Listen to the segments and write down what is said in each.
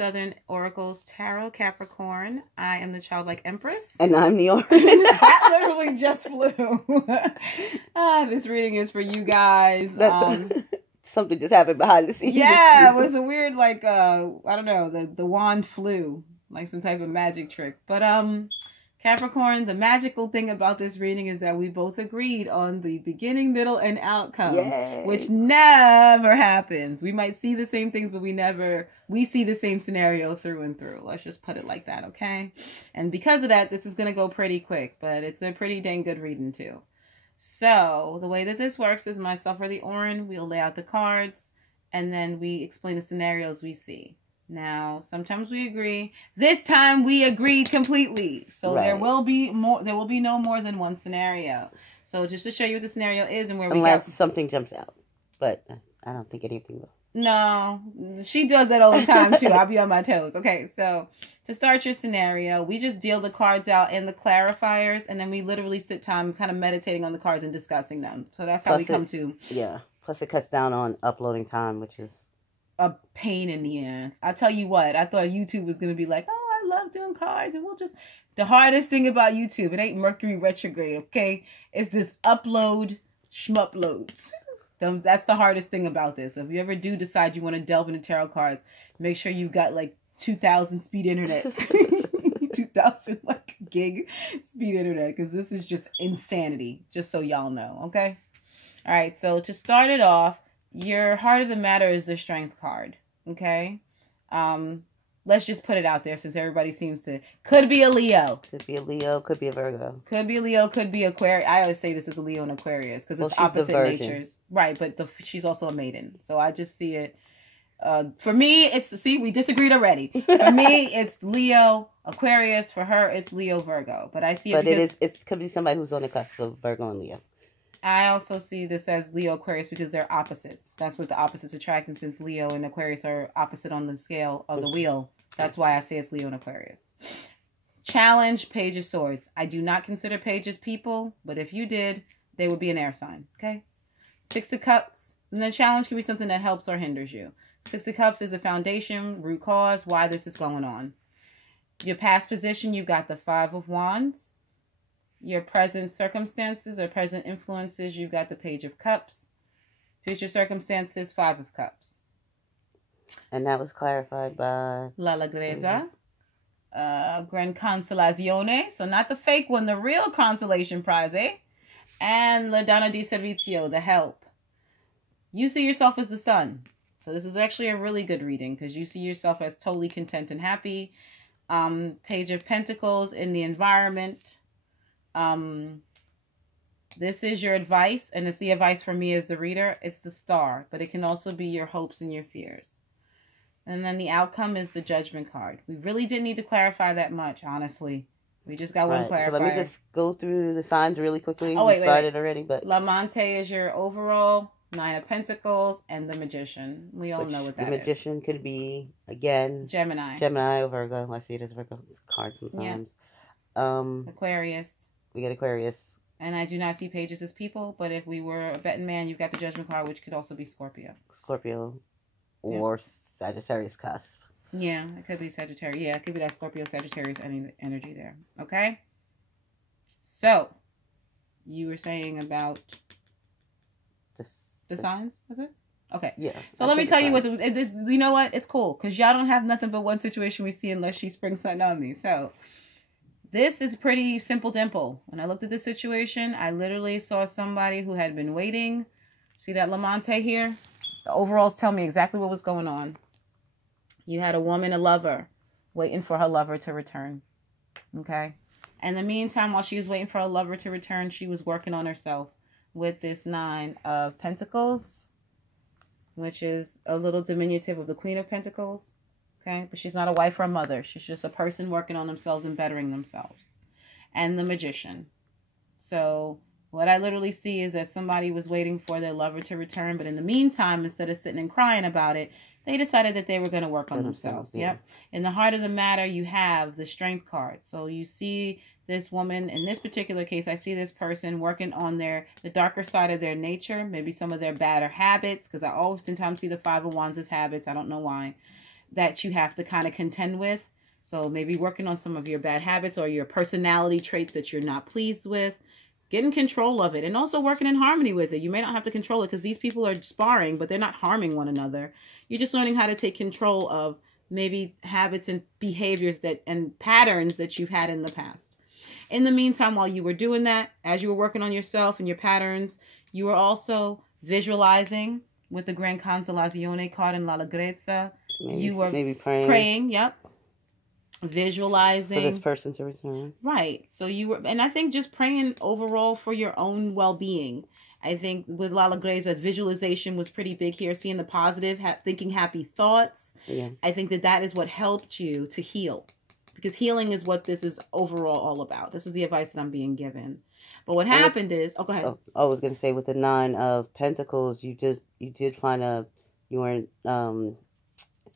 Southern Oracles Tarot Capricorn. I am the childlike empress. And I'm the orange. That literally just flew. This reading is for you guys. Something just happened behind the scenes. Yeah, it was a weird, like, I don't know, the wand flew. Like some type of magic trick. But, Capricorn, the magical thing about this reading is that we both agreed on the beginning, middle, and outcome. Yay. Which never happens. We might see the same things, but we see the same scenario through and through. Let's just put it like that, okay? And because of that, this is going to go pretty quick, but it's a pretty dang good reading too. So, the way that this works is myself or the Orin, we'll lay out the cards, and then we explain the scenarios we see. Now, sometimes we agree. This time we agreed completely. So there will be no more than one scenario. So just to show you what the scenario is and where unless something jumps out. But I don't think anything will. No, she does that all the time too. I'll be on my toes. Okay, so to start your scenario, we just deal the cards out in the clarifiers, and then we literally sit time kind of meditating on the cards and discussing them. So that's how we come to. Yeah. Plus it cuts down on uploading time, which is a pain in the ass. I tell you what, I thought YouTube was going to be like, oh, I love doing cards, and we'll just... The hardest thing about YouTube, it ain't Mercury retrograde, okay? It's this upload, schmuploads. That's the hardest thing about this. So if you ever do decide you want to delve into tarot cards, make sure you've got like 2,000 speed internet. 2,000 like gig speed internet, because this is just insanity, just so y'all know, okay? All right, so to start it off, your heart of the matter is the strength card, okay? Let's just put it out there since everybody seems to... Could be a Leo. Could be a Leo, could be a Virgo. Could be a Leo, could be Aquarius. I always say this is a Leo and Aquarius because it's opposite natures. Right, but she's also a maiden. So I just see it... for me, it's... See, we disagreed already. For me, it's Leo, Aquarius. For her, it's Leo, Virgo. But I see it because... But it could be somebody who's on the cusp of Virgo and Leo. I also see this as Leo Aquarius because they're opposites. That's what the opposites attract. And since Leo and Aquarius are opposite on the scale of the wheel, that's why I say it's Leo and Aquarius. Challenge, Page of Swords. I do not consider pages people, but if you did, they would be an air sign. Okay? Six of Cups. And then challenge can be something that helps or hinders you. Six of Cups is a foundation, root cause, why this is going on. Your past position, you've got the Five of Wands. Your present circumstances or present influences, you've got the Page of Cups. Future circumstances, Five of Cups. And that was clarified by... La Lagreza. Gran Consolazione. So not the fake one, the real consolation prize, eh? And La Donna di Servizio, the help. You see yourself as the sun. So this is actually a really good reading because you see yourself as totally content and happy. Page of Pentacles in the environment. This is your advice, and it's the advice for me as the reader. It's the Star, but it can also be your hopes and your fears. And then the outcome is the Judgment card. We really didn't need to clarify that much, honestly. We just got one clarifier. So let me just go through the signs really quickly. Oh, wait, started already, but Lamante is your overall, Nine of Pentacles, and the Magician. We all know what that is. The Magician could be, again, Gemini or Virgo. I see it as Virgo card sometimes. Yeah. Aquarius. We get Aquarius. And I do not see pages as people, but if we were a betting man, you've got the Judgment card, which could also be Scorpio. Or Sagittarius cusp. Yeah, it could be Sagittarius. Yeah, it could be that Scorpio, Sagittarius energy there. Okay? So, you were saying about the signs, is it? Okay. Yeah. So let me tell you what this. You know what? It's cool because y'all don't have nothing but one situation we see unless she springs something on me. So this is pretty simple dimple. When I looked at this situation, I literally saw somebody who had been waiting. See that Lamante here? The overalls tell me exactly what was going on. You had a woman, a lover, waiting for her lover to return. Okay? In the meantime, while she was waiting for her lover to return, she was working on herself with this Nine of Pentacles, which is a little diminutive of the Queen of Pentacles. Okay? But she's not a wife or a mother. She's just a person working on themselves and bettering themselves. And the Magician. So what I literally see is that somebody was waiting for their lover to return, but in the meantime, instead of sitting and crying about it, they decided that they were going to work on themselves. Yeah. Yep. In the heart of the matter, you have the Strength card. So you see this woman, in this particular case, I see this person working on the darker side of their nature, maybe some of their badder habits, because I oftentimes see the Five of Wands as habits. I don't know why. that you have to kind of contend with. So maybe working on some of your bad habits or your personality traits that you're not pleased with. Get in control of it, and also working in harmony with it. You may not have to control it because these people are sparring, but they're not harming one another. You're just learning how to take control of maybe habits and behaviors and patterns that you've had in the past. In the meantime, while you were doing that, as you were working on yourself and your patterns, you were also visualizing with the Gran Consolazione card in La Allegrezza. You were maybe praying. Yep. Visualizing for this person to return. Right. So you were, and I think just praying overall for your own well-being. I think with La Allegrezza, visualization was pretty big here. Seeing the positive, thinking happy thoughts. Yeah. I think that is what helped you to heal, because healing is what this is overall all about. This is the advice that I'm being given. But what happened is, go ahead. I was going to say with the 9 of Pentacles, you did find you weren't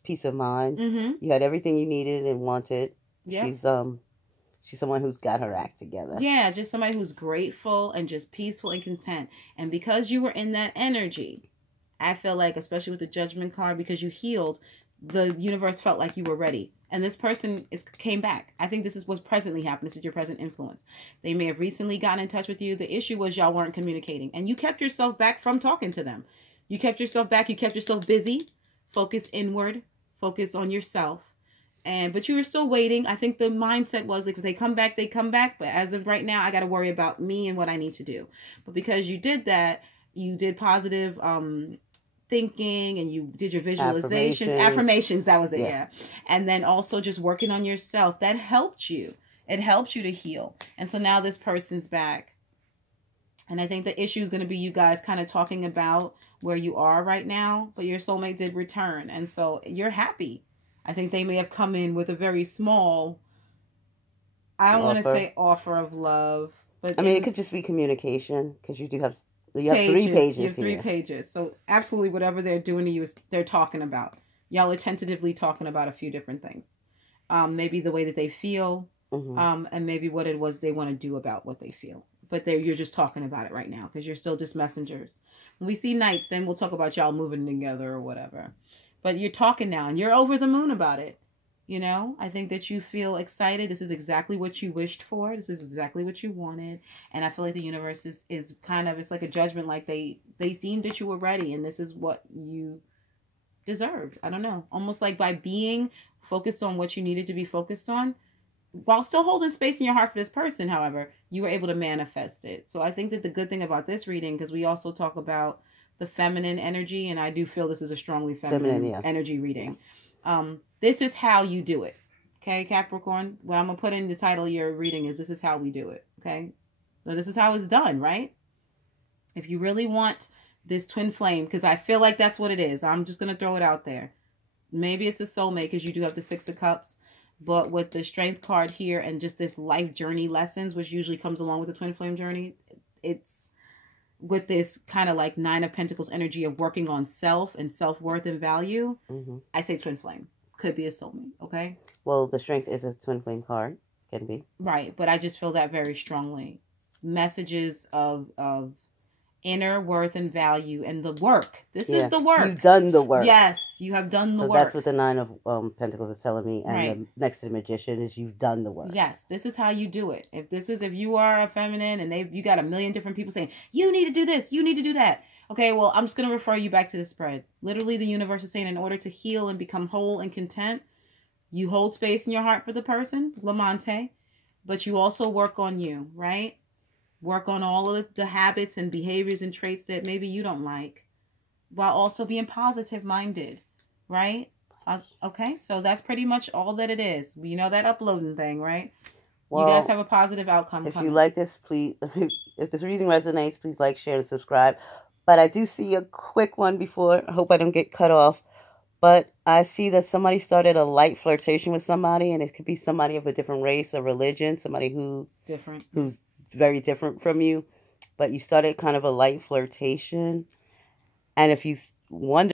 peace of mind. Mm-hmm. You had everything you needed and wanted. Yeah. She's someone who's got her act together. Yeah, just somebody who's grateful and just peaceful and content. And because you were in that energy, I feel like, especially with the Judgment card, because you healed, the universe felt like you were ready. And this person came back. I think this is what's presently happening. This is your present influence. They may have recently gotten in touch with you. The issue was y'all weren't communicating. And you kept yourself back from talking to them. You kept yourself back. You kept yourself busy. Focus inward. Focus on yourself. But you were still waiting. I think the mindset was like, if they come back, they come back. But as of right now, I got to worry about me and what I need to do. But because you did that, you did positive thinking, and you did your visualizations, affirmations. That was it. Yeah. And then also just working on yourself. That helped you. It helped you to heal. And so now this person's back. And I think the issue is going to be you guys kind of talking about where you are right now, but your soulmate did return. And so you're happy. I think they may have come in with a very small, I don't want to say offer of love, but I mean, it could just be communication, because you have 3 pages. You have 3 pages. So absolutely whatever they're doing to you is they're talking about. Y'all are tentatively talking about a few different things. Maybe the way that they feel, and maybe what it was they want to do about what they feel. But you're just talking about it right now because you're still just messengers. When we see Knights, then we'll talk about y'all moving together or whatever. But you're talking now, and you're over the moon about it. You know, I think that you feel excited. This is exactly what you wished for. This is exactly what you wanted. And I feel like the universe is kind of, it's like a judgment. Like they deemed that you were ready, and this is what you deserved. I don't know. Almost like by being focused on what you needed to be focused on, while still holding space in your heart for this person, however, you were able to manifest it. So I think that the good thing about this reading, because we also talk about the feminine energy, and I do feel this is a strongly feminine energy reading. This is how you do it. Okay, Capricorn? What I'm going to put in the title of your reading is, this is how we do it. Okay? So this is how it's done, right? If you really want this twin flame, because I feel like that's what it is. I'm just going to throw it out there. Maybe it's a soulmate, because you do have the 6 of Cups. But with the Strength card here and just this life journey lessons, which usually comes along with the twin flame journey, it's with this kind of like 9 of Pentacles energy of working on self and self-worth and value. I say twin flame. Could be a soulmate, okay? Well, the Strength is a twin flame card. Can be. Right, but I just feel that very strongly. Messages of inner worth and value and the work. This is the work. You've done the work. Yes, you have done the work. So that's what the 9 of Pentacles is telling me. And the next to the Magician is you've done the work. Yes, this is how you do it. If you are a feminine and you got a million different people saying, you need to do this, you need to do that. Okay, well, I'm just going to refer you back to the spread. Literally, the universe is saying in order to heal and become whole and content, you hold space in your heart for the person, Lamante, but you also work on you, right? Work on all of the habits and behaviors and traits that maybe you don't like, while also being positive-minded, right? Okay, so that's pretty much all that it is. You know that uploading thing, right? Well, you guys have a positive outcome. If you like this, please, if this reading resonates, please like, share, and subscribe. But I do see a quick one before. I hope I don't get cut off. But I see that somebody started a light flirtation with somebody, and it could be somebody of a different race or religion, somebody who's very different from you, but you started kind of a light flirtation. And if you wonder